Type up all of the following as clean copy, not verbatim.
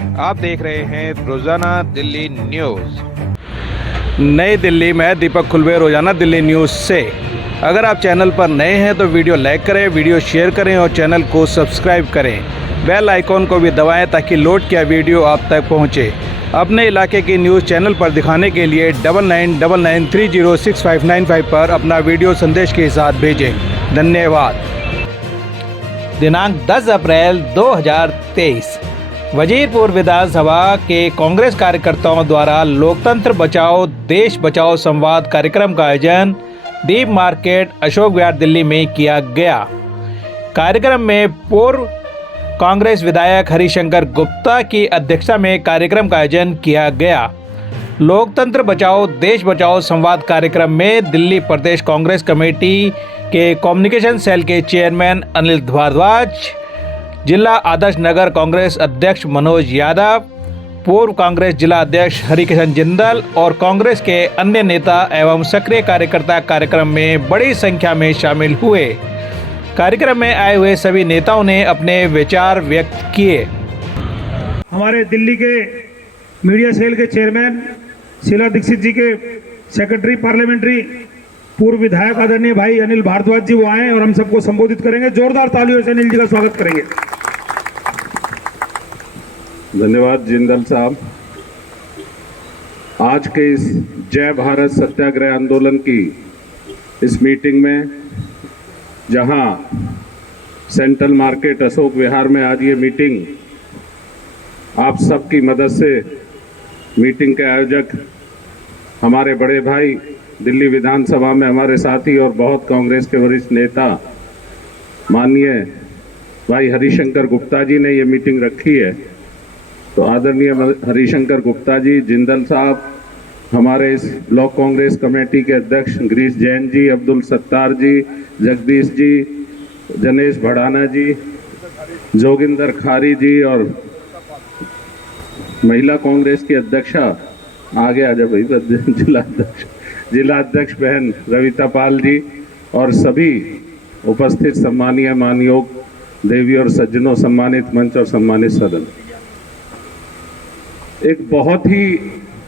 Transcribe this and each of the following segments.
आप देख रहे हैं रोजाना दिल्ली न्यूज़। नई दिल्ली में दीपक खुलबे, रोजाना दिल्ली न्यूज़ से। अगर आप चैनल पर नए हैं तो वीडियो लाइक करें, वीडियो शेयर करें और चैनल को सब्सक्राइब करें। बेल आइकॉन को भी दबाएं ताकि लोड किया वीडियो आप तक पहुंचे। अपने इलाके की न्यूज़ चैनल पर दिखाने के लिए 9999306595 पर अपना वीडियो संदेश के साथ भेजें। धन्यवाद। दिनांक 10 अप्रैल 2023 वजीरपुर विधानसभा के कांग्रेस कार्यकर्ताओं द्वारा लोकतंत्र बचाओ देश बचाओ संवाद कार्यक्रम का आयोजन दीप मार्केट अशोक विहार दिल्ली में किया गया। कार्यक्रम में पूर्व कांग्रेस विधायक हरिशंकर गुप्ता की अध्यक्षता में कार्यक्रम का आयोजन किया गया। लोकतंत्र बचाओ देश बचाओ संवाद कार्यक्रम में दिल्ली प्रदेश कांग्रेस कमेटी के कम्युनिकेशन सेल के चेयरमैन अनिल भारद्वाज, जिला आदर्श नगर कांग्रेस अध्यक्ष मनोज यादव, पूर्व कांग्रेस जिला अध्यक्ष हरिकिशन जिंदल और कांग्रेस के अन्य नेता एवं सक्रिय कार्यकर्ता कार्यक्रम में बड़ी संख्या में शामिल हुए। कार्यक्रम में आए हुए सभी नेताओं ने अपने विचार व्यक्त किए। हमारे दिल्ली के मीडिया सेल के चेयरमैन शीला दीक्षित जी के सेक्रेटरी पार्लियामेंट्री पूर्व विधायक आदरणीय भाई अनिल भारद्वाज जी वो आए और हम सबको संबोधित करेंगे। जोरदार तालियों से अनिल जी का स्वागत करेंगे। धन्यवाद जिंदल साहब। आज के इस जय भारत सत्याग्रह आंदोलन की इस मीटिंग में, जहां सेंट्रल मार्केट अशोक विहार में आज ये मीटिंग आप सबकी मदद से, मीटिंग के आयोजक हमारे बड़े भाई दिल्ली विधानसभा में हमारे साथी और बहुत कांग्रेस के वरिष्ठ नेता माननीय भाई हरिशंकर गुप्ता जी ने ये मीटिंग रखी है। तो आदरणीय हरिशंकर गुप्ता जी, जिंदल साहब, हमारे इस ब्लॉक कांग्रेस कमेटी के अध्यक्ष गिरीश जैन जी, अब्दुल सत्तार जी, जगदीश जी, जनेश भड़ाना जी, जोगिंदर खारी जी और महिला कांग्रेस की अध्यक्षा आगे आ जाओ भाई, जिला अध्यक्ष बहन रविता पाल जी और सभी उपस्थित सम्मानीय मानयोग देवी और सज्जनों, सम्मानित मंच और सम्मानित सदन। एक बहुत ही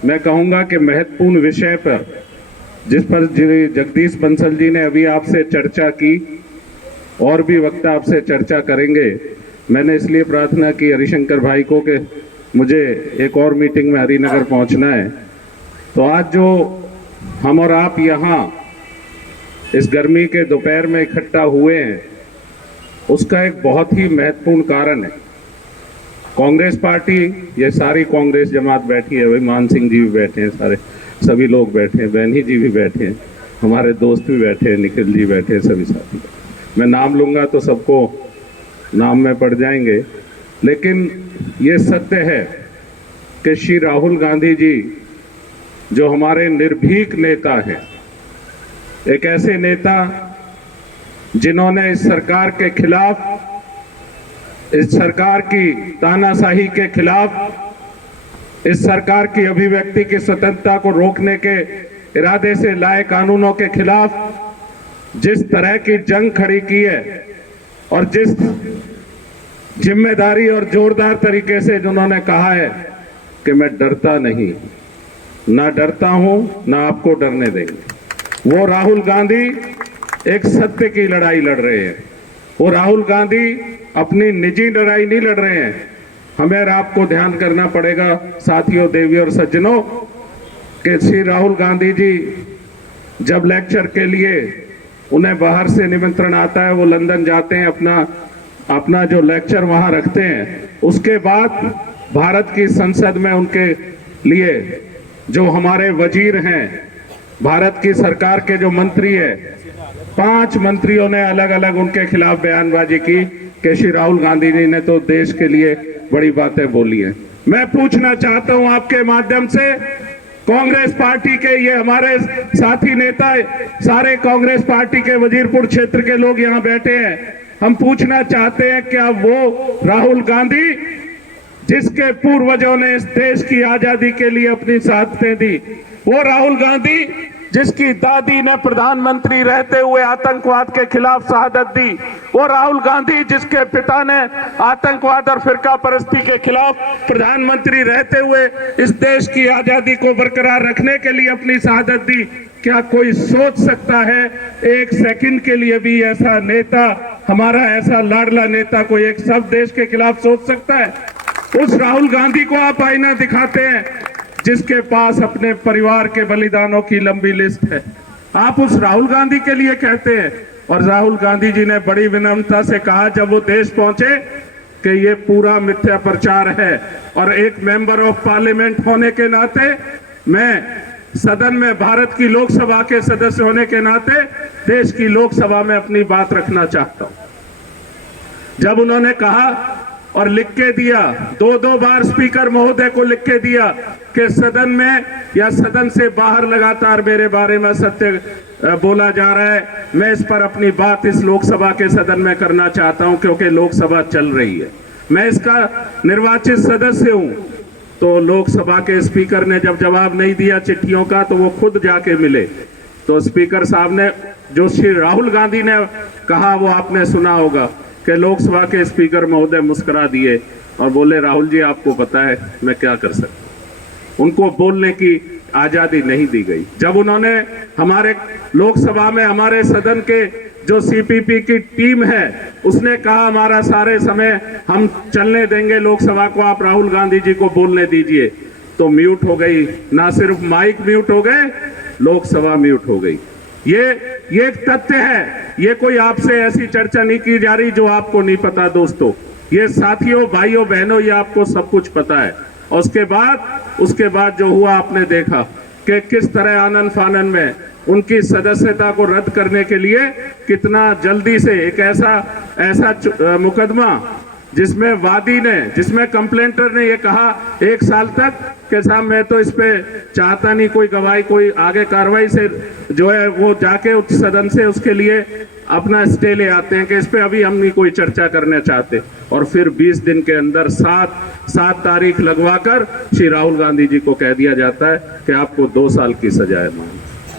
मैं कहूँगा कि महत्वपूर्ण विषय पर, जिस पर जगदीश बंसल जी ने अभी आपसे चर्चा की और भी वक्ता आपसे चर्चा करेंगे। मैंने इसलिए प्रार्थना की हरिशंकर भाई को कि मुझे एक और मीटिंग में हरिनगर पहुंचना है। तो आज जो हम और आप यहाँ इस गर्मी के दोपहर में इकट्ठा हुए हैं, उसका एक बहुत ही महत्वपूर्ण कारण है। कांग्रेस पार्टी, ये सारी कांग्रेस जमात बैठी है, भाई मान सिंह जी भी बैठे हैं, सारे सभी लोग बैठे हैं, बहनी जी भी बैठे हैं, हमारे दोस्त भी बैठे हैं, निखिल जी बैठे हैं, सभी साथी। मैं नाम लूँगा तो सबको नाम में पड़ जाएंगे, लेकिन ये सत्य है कि श्री राहुल गांधी जी जो हमारे निर्भीक नेता हैं, एक ऐसे नेता जिन्होंने इस सरकार के खिलाफ, इस सरकार की तानाशाही के खिलाफ, इस सरकार की अभिव्यक्ति की स्वतंत्रता को रोकने के इरादे से लाए कानूनों के खिलाफ जिस तरह की जंग खड़ी की है और जिस जिम्मेदारी और जोरदार तरीके से जिन्होंने कहा है कि मैं डरता नहीं, ना डरता हूं, ना आपको डरने देंगे। वो राहुल गांधी एक सत्य की लड़ाई लड़ रहे हैं। वो राहुल गांधी अपनी निजी लड़ाई नहीं लड़ रहे हैं। हमें और आपको ध्यान करना पड़ेगा साथियों, देवी और सज्जनों, कि श्री राहुल गांधी जी जब लेक्चर के लिए उन्हें बाहर से निमंत्रण आता है, वो लंदन जाते हैं, अपना जो लेक्चर वहां रखते हैं, उसके बाद भारत की संसद में उनके लिए जो हमारे वजीर हैं, भारत की सरकार के जो मंत्री है, 5 मंत्रियों ने अलग अलग उनके खिलाफ बयानबाजी की कि श्री राहुल गांधी जी ने तो देश के लिए बड़ी बातें बोली हैं। मैं पूछना चाहता हूं आपके माध्यम से, कांग्रेस पार्टी के ये हमारे साथी नेता, सारे कांग्रेस पार्टी के वजीरपुर क्षेत्र के लोग यहाँ बैठे हैं, हम पूछना चाहते हैं क्या वो राहुल गांधी जिसके पूर्वजों ने इस देश की आजादी के लिए अपनी शहादतें दी, वो राहुल गांधी जिसकी दादी ने प्रधानमंत्री रहते हुए आतंकवाद के खिलाफ शहादत दी, वो राहुल गांधी जिसके पिता ने आतंकवाद और फिरका परस्ती के खिलाफ प्रधानमंत्री रहते हुए इस देश की आजादी को बरकरार रखने के लिए अपनी शहादत दी। क्या कोई सोच सकता है एक सेकंड के लिए भी ऐसा नेता, हमारा ऐसा लाडला नेता कोई एक सब देश के खिलाफ सोच सकता है? उस राहुल गांधी को आप आईना दिखाते हैं जिसके पास अपने परिवार के बलिदानों की लंबी लिस्ट है। आप उस राहुल गांधी के लिए कहते हैं। और राहुल गांधी जी ने बड़ी विनम्रता से कहा जब वो देश पहुंचे कि ये पूरा मिथ्या प्रचार है, और एक मेंबर ऑफ पार्लियामेंट होने के नाते, मैं सदन में भारत की लोकसभा के सदस्य होने के नाते देश की लोकसभा में अपनी बात रखना चाहता हूं। जब उन्होंने कहा और लिख के दिया, दो बार स्पीकर महोदय को लिख के दिया कि सदन में या सदन से बाहर लगातार मेरे बारे में सत्य बोला जा रहा है, मैं इस पर अपनी बात इस लोकसभा के सदन में करना चाहता हूं क्योंकि लोकसभा चल रही है, मैं इसका निर्वाचित सदस्य हूं। तो लोकसभा के स्पीकर ने जब जवाब नहीं दिया चिट्ठियों का, तो वो खुद जाके मिले। तो स्पीकर साहब ने, जो श्री राहुल गांधी ने कहा वो आपने सुना होगा कि लोकसभा के स्पीकर महोदय मुस्कुरा दिए और बोले, राहुल जी आपको पता है मैं क्या कर सकता हूं। उनको बोलने की आजादी नहीं दी गई। जब उन्होंने हमारे लोकसभा में हमारे सदन के जो सीपीपी की टीम है उसने कहा हमारा सारे समय हम चलने देंगे लोकसभा को, आप राहुल गांधी जी को बोलने दीजिए, तो म्यूट हो गई। ना सिर्फ माइक म्यूट हो गए, लोकसभा म्यूट हो गई। ये एक तथ्य है। ये कोई आपसे ऐसी चर्चा नहीं की जा रही जो आपको नहीं पता दोस्तों। ये साथियों, भाइयों, बहनों, ये आपको सब कुछ पता है। और उसके बाद जो हुआ आपने देखा कि किस तरह आनन फानन में उनकी सदस्यता को रद्द करने के लिए कितना जल्दी से एक ऐसा मुकदमा जिसमें वादी ने, जिसमें कंप्लेंटर ने ये कहा 1 साल तक कि साहब मैं तो इस पे चाहता नहीं कोई गवाही, कोई आगे कार्रवाई से जो है वो जाके उच्च सदन से उसके लिए अपना स्टे ले आते हैं कि इस पे अभी हम नहीं कोई चर्चा करना चाहते। और फिर 20 दिन के अंदर 7 तारीख लगवाकर श्री राहुल गांधी जी को कह दिया जाता है कि आपको 2 साल की सजा है।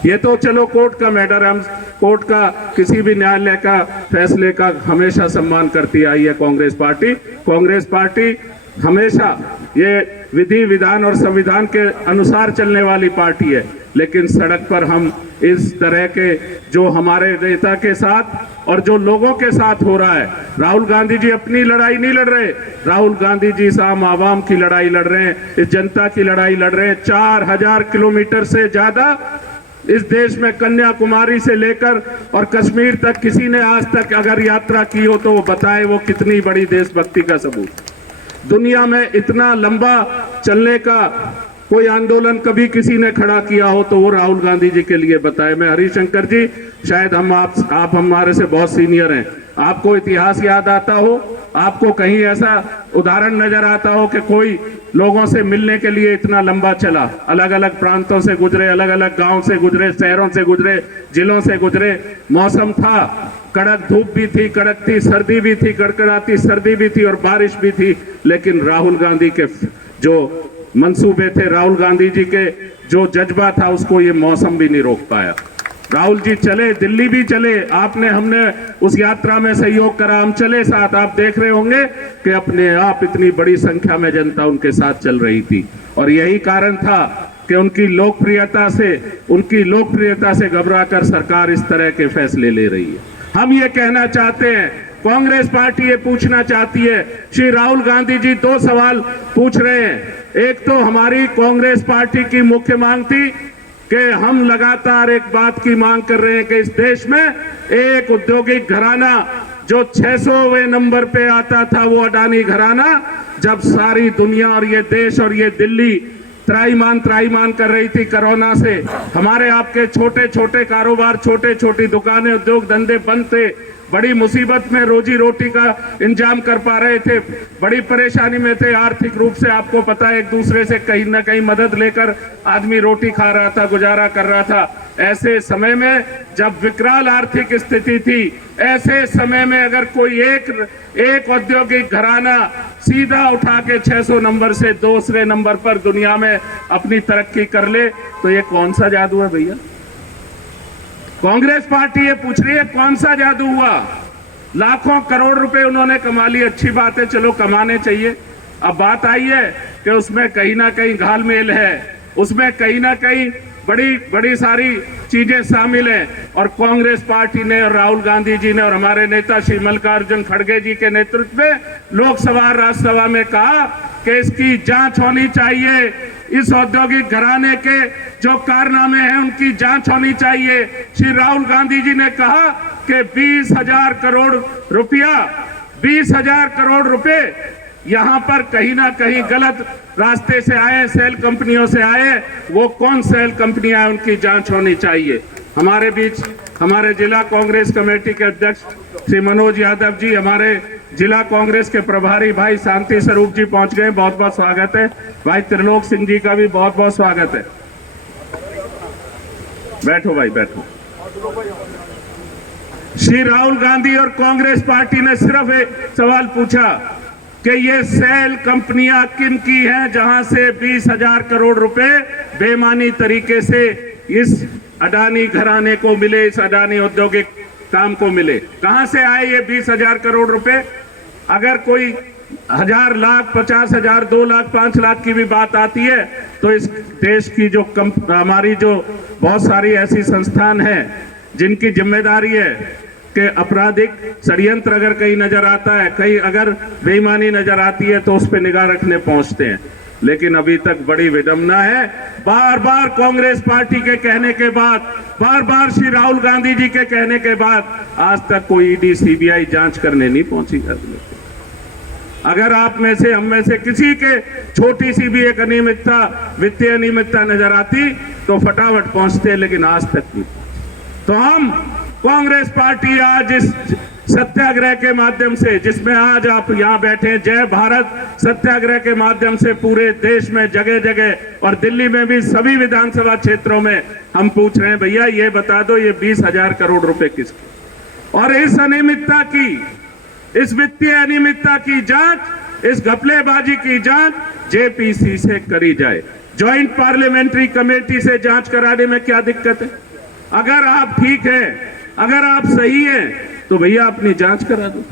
ये तो चलो कोर्ट का मैटर, हम कोर्ट का किसी भी न्यायालय का फैसले का हमेशा सम्मान करती आई है कांग्रेस पार्टी। कांग्रेस पार्टी हमेशा ये विधि विधान और संविधान के अनुसार चलने वाली पार्टी है। लेकिन सड़क पर हम इस तरह के जो हमारे नेता के साथ और जो लोगों के साथ हो रहा है, राहुल गांधी जी अपनी लड़ाई नहीं लड़ रहे, राहुल गांधी जी आम आवाम की लड़ाई लड़ रहे हैं, इस जनता की लड़ाई लड़ रहे हैं। 4000 किलोमीटर से ज्यादा इस देश में कन्याकुमारी से लेकर और कश्मीर तक किसी ने आज तक अगर यात्रा की हो तो वो बताए वो कितनी बड़ी देशभक्ति का सबूत। दुनिया में इतना लंबा चलने का कोई आंदोलन कभी किसी ने खड़ा किया हो तो वो राहुल गांधी जी के लिए बताए। मैं हरिशंकर जी, शायद आप हमारे से बहुत सीनियर हैं, आपको इतिहास याद आता हो, आपको कहीं ऐसा उदाहरण नजर आता हो कि कोई लोगों से मिलने के लिए इतना लंबा चला, अलग अलग प्रांतों से गुजरे, अलग अलग गांव से गुजरे, शहरों से गुजरे, जिलों से गुजरे। मौसम था, कड़क धूप भी थी, कड़कती सर्दी भी थी, कड़कड़ाती सर्दी भी थी और बारिश भी थी, लेकिन राहुल गांधी के जो मंसूबे थे, राहुल गांधी जी के जो जज्बा था, उसको ये मौसम भी नहीं रोक पाया। राहुल जी चले, दिल्ली भी चले, हमने उस यात्रा में सहयोग करा, हम चले साथ। आप देख रहे होंगे कि अपने आप इतनी बड़ी संख्या में जनता उनके साथ चल रही थी और यही कारण था कि उनकी लोकप्रियता से घबराकर सरकार इस तरह के फैसले ले रही है। हम ये कहना चाहते हैं, कांग्रेस पार्टी ये पूछना चाहती है, श्री राहुल गांधी जी 2 सवाल पूछ रहे हैं। एक तो हमारी कांग्रेस पार्टी की मुख्य मांग थी कि हम लगातार एक बात की मांग कर रहे हैं कि इस देश में एक औद्योगिक घराना जो 600वें नंबर पे आता था, वो अडानी घराना, जब सारी दुनिया और ये देश और ये दिल्ली त्राईमान कर रही थी कोरोना से, हमारे आपके छोटे छोटे कारोबार, छोटे छोटी दुकानें, उद्योग धंधे बंद थे, बड़ी मुसीबत में रोजी रोटी का इंतजाम कर पा रहे थे, बड़ी परेशानी में थे आर्थिक रूप से। आपको पता है, एक दूसरे से कहीं ना कहीं मदद लेकर आदमी रोटी खा रहा था, गुजारा कर रहा था। ऐसे समय में जब विकराल आर्थिक स्थिति थी, ऐसे समय में अगर कोई एक औद्योगिक घराना सीधा उठा के 600 नंबर से 2 नंबर पर दुनिया में अपनी तरक्की कर ले, तो ये कौन सा जादू है भैया? कांग्रेस पार्टी ये पूछ रही है कौन सा जादू हुआ, लाखों करोड़ रुपए उन्होंने कमा लिए, अच्छी बात है, चलो कमाने चाहिए। अब बात आई है कि उसमें कहीं ना कहीं घालमेल है, उसमें कहीं ना कहीं बड़ी बड़ी सारी चीजें शामिल हैं। और कांग्रेस पार्टी ने और राहुल गांधी जी ने और हमारे नेता श्री मल्लिकार्जुन खड़गे जी के नेतृत्व में लोकसभा और राज्यसभा में कहा कि इसकी जांच होनी चाहिए, इस औद्योगिक घराने के जो कारनामे हैं उनकी जांच होनी चाहिए। श्री राहुल गांधी जी ने कहा कि 20,000 करोड़ रुपया, 20,000 करोड़ रुपए यहां पर कहीं ना कहीं गलत रास्ते से आए, सेल कंपनियों से आए। वो कौन सेल कंपनियां हैं, उनकी जांच होनी चाहिए। हमारे बीच हमारे जिला कांग्रेस कमेटी के अध्यक्ष श्री मनोज यादव जी, हमारे जिला कांग्रेस के प्रभारी भाई शांति स्वरूप जी पहुंच गए, बहुत बहुत स्वागत है। भाई त्रिलोक सिंह जी का भी बहुत बहुत स्वागत है। बैठो भाई बैठो। श्री राहुल गांधी और कांग्रेस पार्टी ने सिर्फ एक सवाल पूछा कि ये सेल कंपनियां किन की हैं जहां से 20,000 करोड़ रुपए बेईमानी तरीके से इस अडानी घराने को मिले, इस अडानी औद्योगिक काम को मिले। कहां से आए ये 20,000 करोड़ रुपए? अगर कोई 1,000, लाख, 50,000, 2 लाख, 5 लाख की भी बात आती है तो इस देश की जो हमारी जो बहुत सारी ऐसी संस्थान हैं जिनकी जिम्मेदारी है कि आपराधिक षड्यंत्र अगर कहीं नजर आता है, कहीं अगर बेईमानी नजर आती है तो उस पर निगाह रखने पहुंचते हैं। लेकिन अभी तक बड़ी विडंबना है, बार बार कांग्रेस पार्टी के कहने के बाद, बार बार श्री राहुल गांधी जी के कहने के बाद आज तक कोई ईडी सीबीआई जांच करने नहीं पहुंची। अगर आप में से, हम में से किसी के छोटी सी भी एक अनियमितता, वित्तीय अनियमितता नजर आती तो फटाफट पहुंचते, लेकिन आज तक नहीं। तो हम कांग्रेस पार्टी आज इस सत्याग्रह के माध्यम से, जिसमें आज आप यहां बैठे हैं, जय भारत सत्याग्रह के माध्यम से पूरे देश में जगह जगह और दिल्ली में भी सभी विधानसभा क्षेत्रों में हम पूछ रहे हैं, भैया ये बता दो ये 20,000 करोड़ रुपए किसके? और इस अनियमितता की, इस वित्तीय अनियमितता की जांच, इस घपलेबाजी की जांच जेपीसी से करी जाए। ज्वाइंट पार्लियामेंट्री कमेटी से जांच कराने में क्या दिक्कत है? अगर आप ठीक हैं, अगर आप सही हैं तो भैया अपनी जांच करा दो।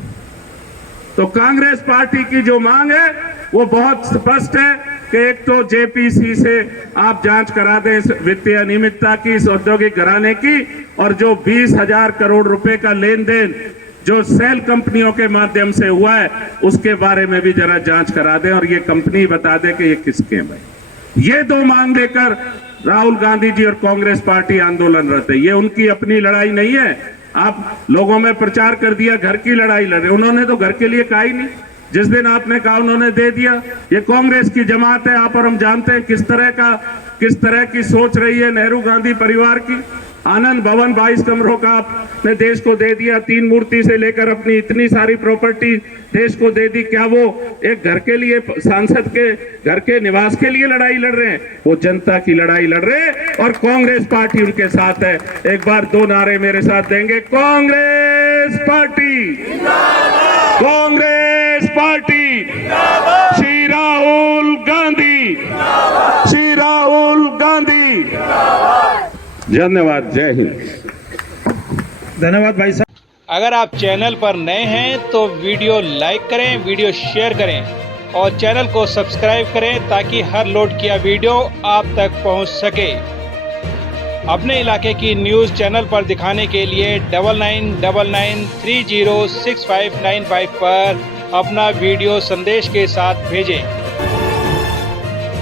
तो कांग्रेस पार्टी की जो मांग है वो बहुत स्पष्ट है कि एक तो जेपीसी से आप जांच करा दें इस वित्तीय अनियमितता की, इस औद्योगिक घराने की, और जो 20,000 करोड़ रुपए का लेन देन जो सेल कंपनियों के माध्यम से हुआ है उसके बारे में भी जरा जांच करा दें और ये कंपनी बता दे कि ये किसके हैं। भाई ये दो मांग लेकर राहुल गांधी जी और कांग्रेस पार्टी आंदोलनरत है। ये उनकी अपनी लड़ाई नहीं है। आप लोगों में प्रचार कर दिया घर की लड़ाई लड़ रहे, उन्होंने तो घर के लिए कहा ही नहीं। जिस दिन आपने कहा उन्होंने दे दिया। ये कांग्रेस की जमात है, आप और हम जानते हैं किस तरह की सोच रही है नेहरू गांधी परिवार की। आनंद भवन 22 कमरों का आपने देश को दे दिया, 3 मूर्ति से लेकर अपनी इतनी सारी प्रॉपर्टी देश को दे दी। क्या वो एक घर के लिए, सांसद के घर के निवास के लिए लड़ाई लड़ रहे हैं? वो जनता की लड़ाई लड़ रहे हैं और कांग्रेस पार्टी उनके साथ है। एक बार 2 नारे मेरे साथ देंगे, कांग्रेस पार्टी, कांग्रेस पार्टी, श्री राहुल गांधी, श्री राहुल गांधी। धन्यवाद, जय हिंद। धन्यवाद भाई साहब। अगर आप चैनल पर नए हैं तो वीडियो लाइक करें, वीडियो शेयर करें और चैनल को सब्सक्राइब करें ताकि हर लोड किया वीडियो आप तक पहुंच सके। अपने इलाके की न्यूज़ चैनल पर दिखाने के लिए 9999306595 पर अपना वीडियो संदेश के साथ भेजें।